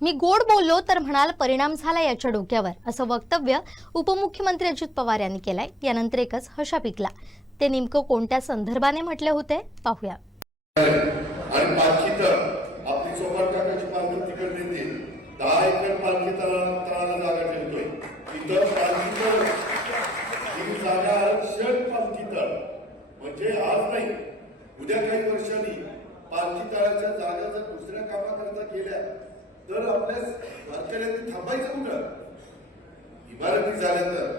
मी गोड बोललो तर म्हणाल परिणाम झाला याच्या डोक्यावर, असं वक्तव्य उपमुख्यमंत्री अजित पवार यांनी केलंय। यानंतर एकच हशा पिकला। ते नेमकं कोणत्या संदर्भाने म्हटले होते पाहूया। आणि पालखी तर आपली चोपट काकाची पालखी तिकडे नेते 10 एकर पालखी तळाला जागा ठेवतोय। इथं पालखी तर ही जागा आरक्षण पालखी तळ म्हणजे आज नाही उद्या काही वर्षांनी पालखी तळाच्या जागा जर दुसऱ्या कामाकरता गेल्या तर आपल्या वारकऱ्यांनी थांबायचं कुठं? इमारती झाल्या तर।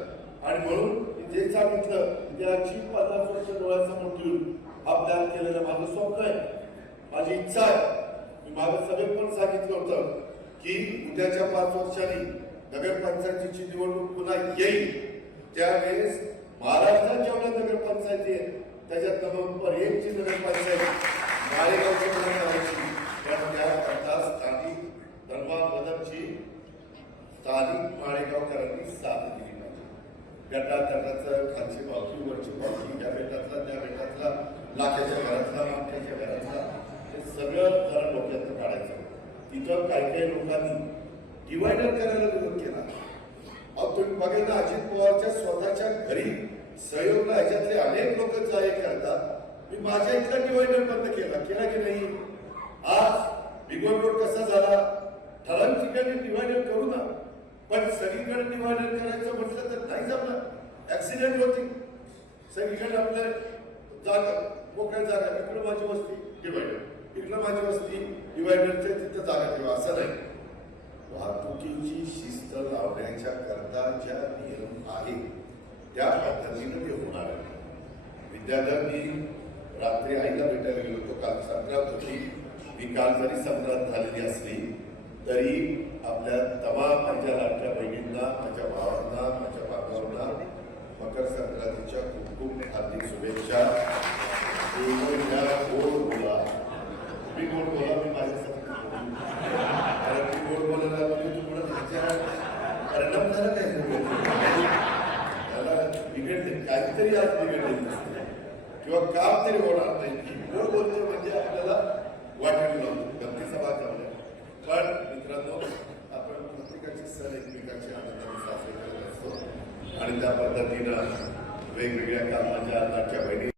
आणि म्हणून जे सांगितलं त्याची 50 वर्ष डोळ्यासमोर ठेवून आपल्याला केलेलं माझं स्वप्न आहे, माझी इच्छा आहे। मी माझ्या सभेत पण सांगितलं होतं की उद्याच्या 5 वर्षांनी नगरपंचायतीची निवडणूक पुन्हा येईल, त्यावेळेस महाराष्ट्रात जेवढ्या नगरपंचायती आहेत त्याच्यात नंबर 1 ची नगरपंचायत माळेगावची करायची। पण त्याकरता स्थानिक धर्मात बदलची स्थानिक माळेगावकरांनी साथ दिली पाहिजे। गटातटाचं खालची पावती वरची पावती, या बेटातला त्या बेटातला, लाख्याच्या घरातला मागण्याच्या घरातला, हे सगळं जरा डोक्यातून काढायचं। तिथं काही लोकांनी डिवायडर करायला विरोध केला। अहो तुम्ही बघेल ना, अजित पवारच्या स्वतःच्या घरी सहयोगला ह्याच्यातले अनेक लोक जाहीर करतात मी माझ्या इथला डिवायडर बंद केला की नाही? आज बिगोर रोड कसा झाला? ठराविक ठिकाणी डिवायडर करू ना, पण सगळीकडे डिवायडर करायचं म्हटलं तर नाही जमलं, ऍक्सिडेंट होती। सगळीकडे आपल्या जागा मोकळ्या जागा, इकडं माझी वस्ती डिवायडर, इकडं माझी वस्ती डिवायडरच्या तिथं जागा ठेवा, असं नाही। वाहतुकीची शिस्त लावण्याच्या करता ज्या नियम आहेत त्या पद्धतीनं ते होणार आहे। विद्यार्थ्यांनी रात्री आईला भेटायला गेलो होतो, काल संक्रांत होती। मी काल जरी संक्रांत झालेली असली तरी आपल्या तमाम माझ्या लाडक्या बहिणींना, माझ्या भावांना, माझ्या बाबांना मकर संक्रांतीच्या खूप खूप हार्दिक शुभेच्छा। गोड बोला, तुम्ही गोड बोला, मी माझ्यासाठी कारण मी गोड बोलायला तुम्हाला परिणाम झाला काय त्याला बिघडले, काहीतरी आज बिघडले किंवा काम तरी होणार नाही। गोड बोलतो म्हणजे आपल्याला वाटेल लावतो, गमतीचा भाग लावला। पण मित्रांनो, आपण प्रत्येकाचे सण एकमेकांचे आनंदाने साजरे करत असतो आणि त्या पद्धतीनं वेगवेगळ्या कामाच्या लाडक्या बहिणी